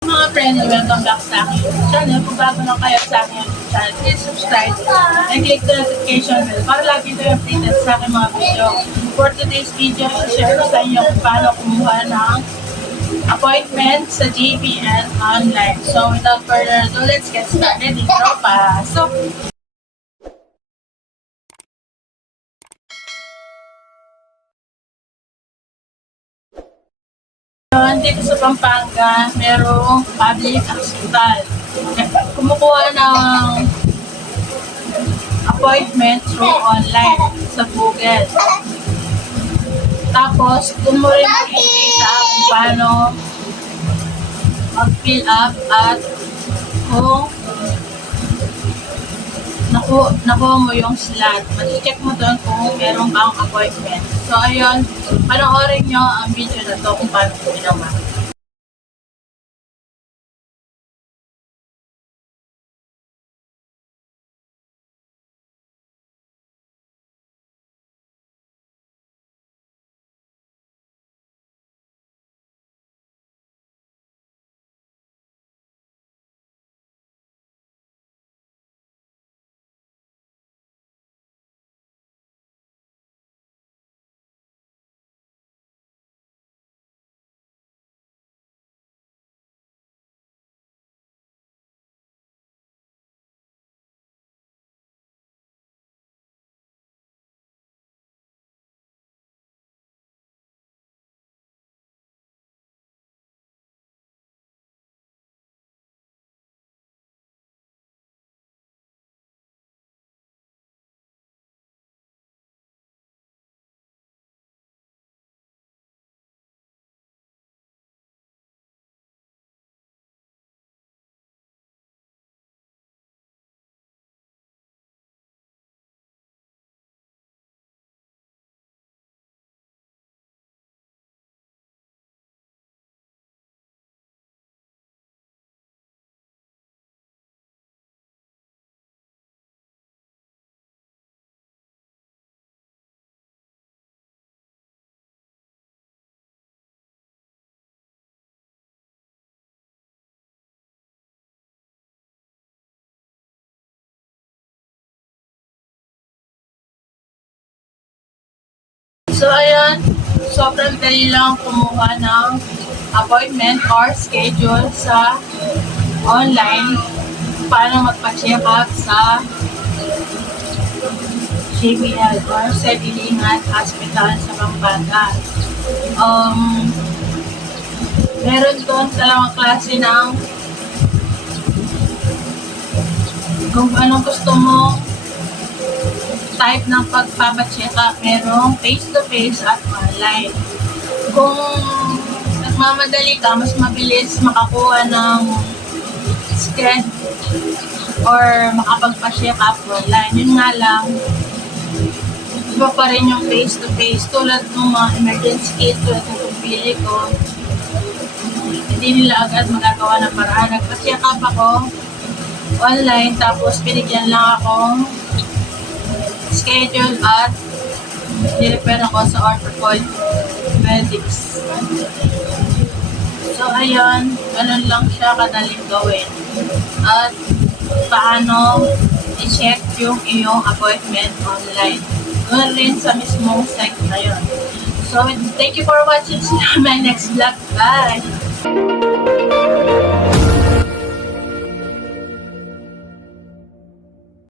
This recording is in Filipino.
Mga friends, welcome back sa akin channel. Kung bago lang kayo sa akin channel, please subscribe and click the notification bell para lagi kayo updated sa aking mga video. For today's video, share ko sa inyo kung paano kumuha ng appointment sa JBL online. So without further ado, let's get started. Intro pa. So, dito sa Pampanga, merong public hospital. Kumukuha ng appointment through online sa Google. Tapos, kung mo rin makikita kung paano mag-fill up at kung nakuha mo yung slot. Mag-check mo doon kung meron bang appointment. So, ayun, panoorin nyo ang video na to kung paano ko ginawa. So, ayan, sobrang dali lang kumuha ng appointment or schedule sa online para magpa-check up sa JBL or sa Dilingan Hospital sa Pampanga. Meron doon dalawang klase ng kung anong gusto mo type ng pagpapacheck up, merong face-to-face at online. Kung nagmamadali ka, mas mabilis makakuha ng scan or makapagpa-check up online. Yun nga lang, iba pa rin yung face-to-face. Tulad ng mga emergency case, tulad ng pagpili ko, hindi nila agad magagawa ng paraan. Nagpa-check up ako online, tapos binigyan lang akong schedule at nirepair ako sa orthopedics. So, ayun, ganun lang siya kadaling gawin. At paano i-check yung iyong appointment online. Doon rin sa mismong site na yun. So, thank you for watching. See you in my next vlog. Bye!